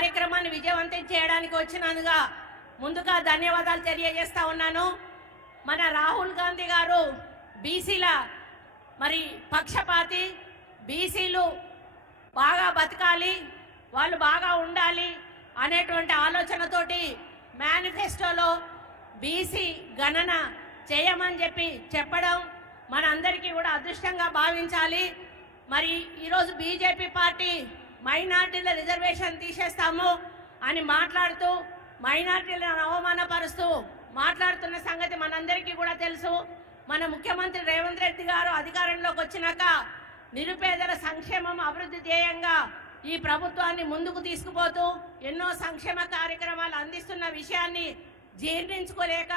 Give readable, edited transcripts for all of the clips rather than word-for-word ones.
కార్యక్రమాన్ని విజయవంతం చేయడానికి వచ్చినందుగా ముందుగా ధన్యవాదాలు తెలియజేస్తా ఉన్నాను. మన రాహుల్ గాంధీ గారు బీసీల మరి పక్షపాతి, బీసీలు బాగా బతకాలి, వాళ్ళు బాగా ఉండాలి అనేటువంటి ఆలోచనతోటి మేనిఫెస్టోలో బీసీ గణన చేయమని చెప్పడం మనందరికీ కూడా అదృష్టంగా భావించాలి. మరి ఈరోజు బీజేపీ పార్టీ మైనార్టీల రిజర్వేషన్ తీసేస్తాము అని మాట్లాడుతూ మైనార్టీలను అవమానపరుస్తూ మాట్లాడుతున్న సంగతి మనందరికీ కూడా తెలుసు. మన ముఖ్యమంత్రి రేవంత్ రెడ్డి గారు అధికారంలోకి వచ్చినాక నిరుపేదల సంక్షేమం అభివృద్ధి ధ్యేయంగా ఈ ప్రభుత్వాన్ని ముందుకు తీసుకుపోతూ ఎన్నో సంక్షేమ కార్యక్రమాలు అందిస్తున్న విషయాన్ని జీర్ణించుకోలేక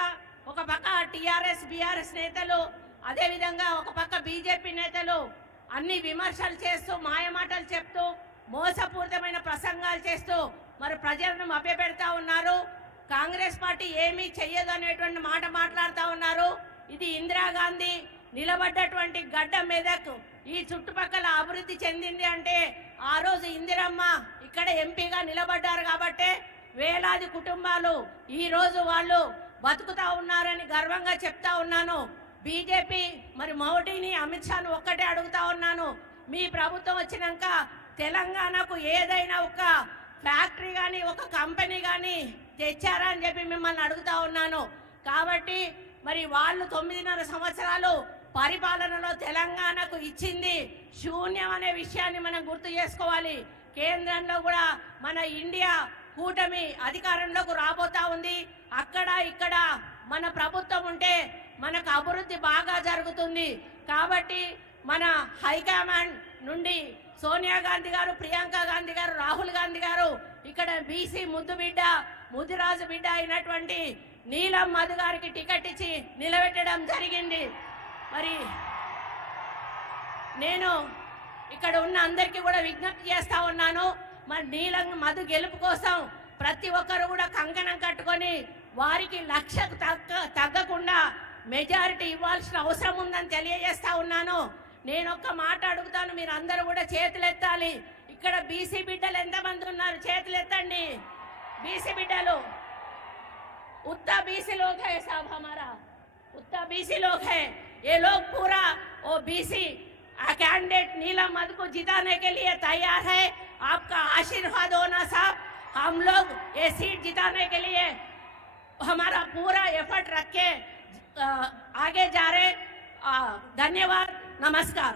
ఒక పక్క టీఆర్ఎస్ బీఆర్ఎస్ నేతలు, అదేవిధంగా ఒక పక్క బీజేపీ నేతలు అన్ని విమర్శలు చేస్తూ మాయమాటలు చెప్తూ మోసపూరితమైన ప్రసంగాలు చేస్తూ మరి ప్రజలను మభ్యపెడతా ఉన్నారు. కాంగ్రెస్ పార్టీ ఏమీ చెయ్యదు అనేటువంటి మాట మాట్లాడుతూ ఉన్నారు. ఇది ఇందిరాగాంధీ నిలబడ్డటువంటి గడ్డ మెదక్ ఈ చుట్టుపక్కల అభివృద్ధి చెందింది అంటే ఆ రోజు ఇందిరమ్మ ఇక్కడ ఎంపీగా నిలబడ్డారు కాబట్టే వేలాది కుటుంబాలు ఈ రోజు వాళ్ళు బతుకుతా ఉన్నారని గర్వంగా చెప్తా ఉన్నాను. బీజేపీ మరి మోడీని అమిత్ షాను ఒక్కటే అడుగుతా ఉన్నాను, మీ ప్రభుత్వం వచ్చినాక తెలంగాణకు ఏదైనా ఒక ఫ్యాక్టరీ కానీ ఒక కంపెనీ కానీ తెచ్చారా అని చెప్పి మిమ్మల్ని అడుగుతా ఉన్నాను. కాబట్టి మరి వాళ్ళు 9.5 సంవత్సరాలు పరిపాలనలో తెలంగాణకు ఇచ్చింది శూన్యం అనే విషయాన్ని మనం గుర్తు చేసుకోవాలి. కేంద్రంలో కూడా మన ఇండియా కూటమి అధికారంలోకి రాబోతా ఉంది. అక్కడ ఇక్కడ మన ప్రభుత్వం ఉంటే మనకు అభివృద్ధి బాగా జరుగుతుంది. కాబట్టి మన హైకమాండ్ నుండి సోనియా గాంధీ గారు, ప్రియాంక గాంధీ గారు, రాహుల్ గాంధీ గారు ఇక్కడ బీసీ ముద్దు బిడ్డ, ముదిరాజు బిడ్డ అయినటువంటి నీలం మధు గారికి టికెట్ ఇచ్చి నిలబెట్టడం జరిగింది. మరి నేను ఇక్కడ ఉన్న అందరికీ కూడా విజ్ఞప్తి చేస్తా ఉన్నాను, మరి నీలం మధు గెలుపు కోసం ప్రతి ఒక్కరు కూడా కంకణం కట్టుకొని వారికి లక్షకు తగ్గకుండా మెజారిటీ ఇవ్వాల్సిన అవసరం ఉందని తెలియజేస్తా ఉన్నాను. నేను ఒక్క మాట అడుగుతాను, మీరు అందరూ కూడా చేతులు ఎత్తాలి. ఇక్కడ బీసీ బిడ్డలు ఎంతమంది ఉన్నారు? చేతులు ఎత్తండి. బీసీ బిడ్డలు उतना बीसी लोग है साहब, हमारा उतना बीसी लोग है। ये लोग पूरा वो बीसी कैंडिडेट नीलम मधु को जिताने के लिए तैयार है। आपका आशीर्वाद होना साहब, हम लोग ये सीट जिताने के लिए हमारा पूरा एफर्ट रख के आगे जा रहे। धन्यवाद, नमस्कार।